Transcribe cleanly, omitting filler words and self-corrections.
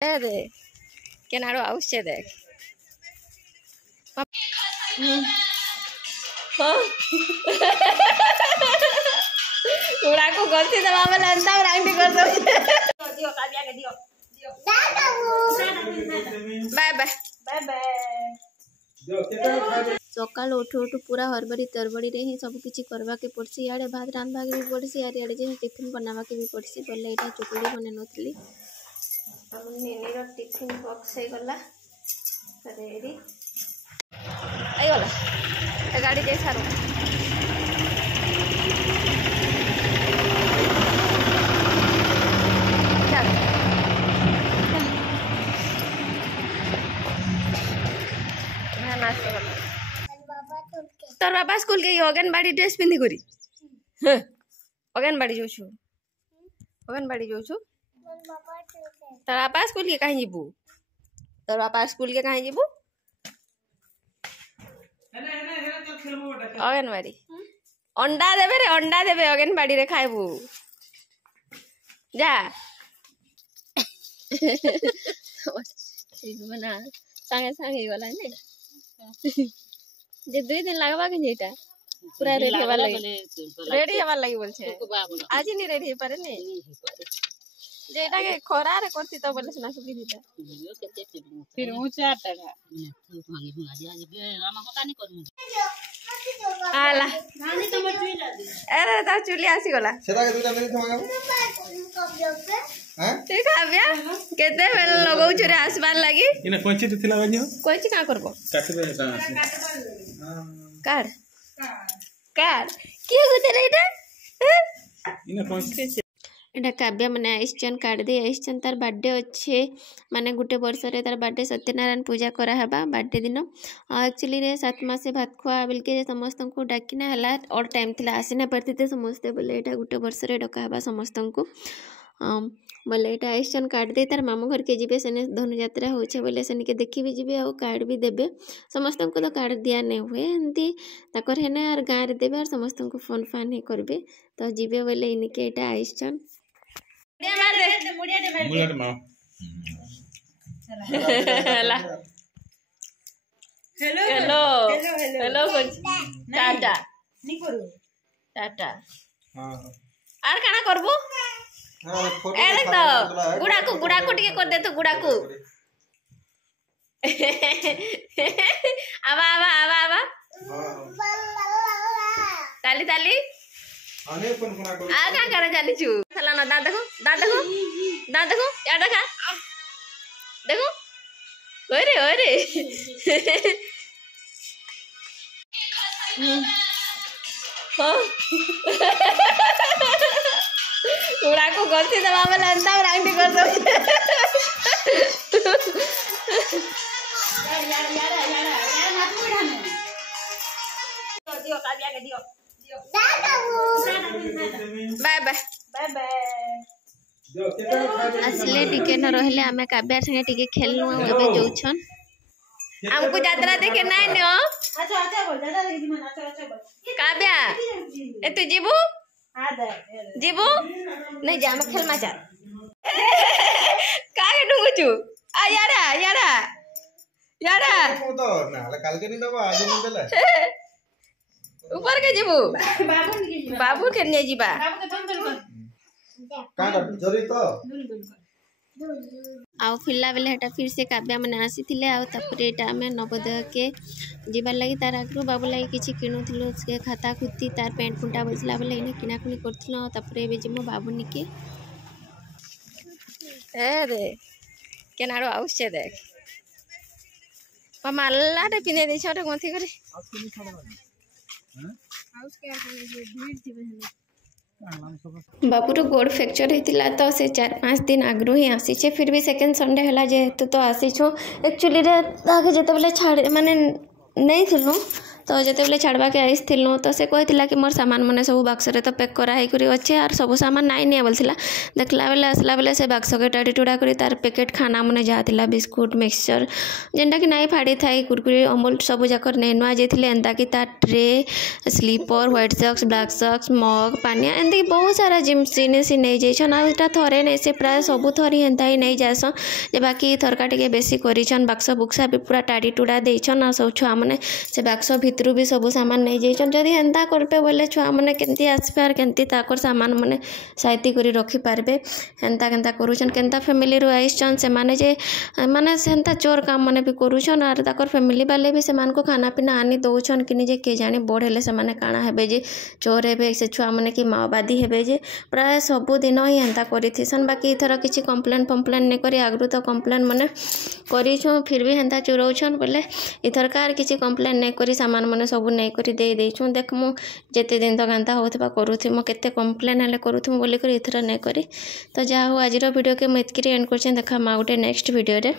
दे केनारो आवश्य देख उड़ा को गलती दबा में अंता रांगटी कर दो दियो काव्या के दियो बाय बाय बाय बाय सकाल उठू उठू पूरा हरबरी तरबड़ी रे ही सब किछि करबा के पड़सी याडे भात रांधबा के भी पड़सी याडे जे टिफिन बनाबा के भी पड़सी बोले एटा चुकुड़ी बने नथली अब नेनी रो टिफिन बॉक्स हे गला रेडी आई गला ए गाड़ी के सारो तोर बाबा स्कूल के अंगनवाड़ी ड्रेस पिंधि करी अंगनवाड़ी जोछु अंगनवाड़ी जोछु तोर बाबा स्कूल के कहीं जीबू तोर बाबा स्कूल के कहीं जीबू अंगनवाड़ी अंडा देबे अंगनवाड़ी रे खाइबू जा मना संगे संगे वाला ने जे 2 दिन लगवा के जेटा पूरा रेडी हवा लगी बोल छे आज नहीं रेडी पारे ने जेटा के खरा रे करती तो बोले सुना सुखी दीता फिर ऊंचा टका रामा होता नहीं करमु आला नानी तो मत चुई ला दे अरे ता चुली आसी गला सेटा के दुटा मेरी थमा हां ठीक आव्या केते बेल लगौ छरे आसबार लागी इने कोंची थिला बनियो कोंची का करबो काट दे कार कार की होते रे एटा इने कोंची एटा काव्या माने आइसचन काट दे आइसचन तार बर्थडे अच्छे माने गुटे वर्ष रे तार बर्थडे सत्यनारायण पूजा करा हबा बर्थडे दिन एक्चुअली रे 7 मास भात खुआ बिलके समस्त को डाकिना हला और टाइम थिला आसीना परते समस्त बोले एटा गुटे वर्ष रे डका हबा समस्त को बोले एटा आइसचन काट दे तार मामू घर के जीवे सेने धनु यात्रा होछे बोले सेने के देखि भी जीवे और कार्ड भी देबे समस्त को तो कार्ड दिया नहीं हुए एंती ताकर हेने और गां रे देबे और समस्त को फोन फान ही करबे तो जीवे बोले इनके एटा आइसचन मुड़िया दे मां हेलो हेलो हेलो टाटा नी करू टाटा हां आर काना करबो ए देख तो गुड़ा को टिके कर दे तो गुड़ा को आवा ताली ताली आने कोन कोना कर आ का करे जानी छु चला ना दांत देखो या देखा देखो ओरे हां उड़ा को गलती दबा में अंता रांगटी कर दो यार मत उड़ाने दियो काव्या के दियो बाय बाय असले टिके न रहले हमें काव्या संगे टिके खेलनु एबे जोछन हमको यात्रा देखे नहीं न अच्छा बोल दादा देख मन अच्छा बोल काव्या ए तू जीबू जीबू नहीं जा खेल मा जा कागे ढुंगुचू आ यारा मो तो नाले काल के नहीं दबा आज नहीं देला ऊपर के जीबू बाबू के नहीं जीबा बाबू के बंद कर काटा जरी तो आउ फिरला बेले हेटा फिर से काव्या माने आसी थिले आउ तपरे एटा में नवोदय के जीवन लगी तार आगु बाबू लगी किछि किनु थिलो से खाता खुती तार पेंट फुंटा बसला बेले इने किना कुनी करथिलो तपरे बे जिमो बाबूनी के ए रे केनारो आवश्य देख माला रे पिने दे छोटे गंथी करे हाउस के भीड़ दिबे बाबूर गोड़ फ्रैक्चर होता तो से 4-5 दिन आगु ही आसीचे फिर भी सेकेंड संडे है जेहेतु तो आसीछु एक्चुअली रे ताके जते बेले छाड़ माने नहीं थिलु तो जिते छाड़वा के आईलु तो से कहला कि मोर सामान मैंने सब बक्स तो पैक कराई अच्छे आर सब सामान नाई नहीं बोलता देखला बेले आसला बेले से बक्स के टाड़ी टुड़ा कर तार पैकेट खाना मैंने जहाँ बिस्कुट मिक्सचर जेनटा कि नाई फाड़ी थाई कुरकुरी अमूल सब जाक नहीं नुआ जाते एंता कि तार ट्रे slipper white socks black socks mug पानिया एमती बहुत सारा जिनिस नहीं जाइछन आटा थरे नहीं से प्राय सब थरी एंता ही नहीं जासन जे बाकी थरका टे बेसी करिछन बक्स बुक्सा भी पूरा टाड़ी टुड़ा देछन आ सब छुआ मैंने से बक्स भितर भी सब सामान नहीं जाइछन जदि एंता करबे बोले छुआ मैंने केंती आसबे आर केंती ताकर सामान मैंने साइती करी रखी पारबे एंता केंता करूछन केंता फैमिली रो आइछन से माने जे माने सेंता चोर काम माने भी करूछन आर ताकर फैमिली वाले भी सेमान को खाना पीना आनी दउछन कि जे के जानी बोर्ड हेले से माने काना हेबे जे चोर हेबे से छुआ माने कि माओवादी हेबे जे प्राय सब दिन ही एंता करिथिसन बाकी इथर किछि कंप्लेन नहीं करी आगु तो कंप्लेन माने करिछु फिर भी एंता चोरौछन बोले इथर कार किछि कंप्लेन नहीं करी सामान माने सब नहीं करी दे देछु देख मु जेते दिन तक एंता होतबा करूथि मो केते कंप्लेन हेले करूथि बोली करी इथर नहीं करी तो जा हो आज वीडियो के मैं इतकी एंड कर देखा मा गोटे नेक्स्ट वीडियो रे।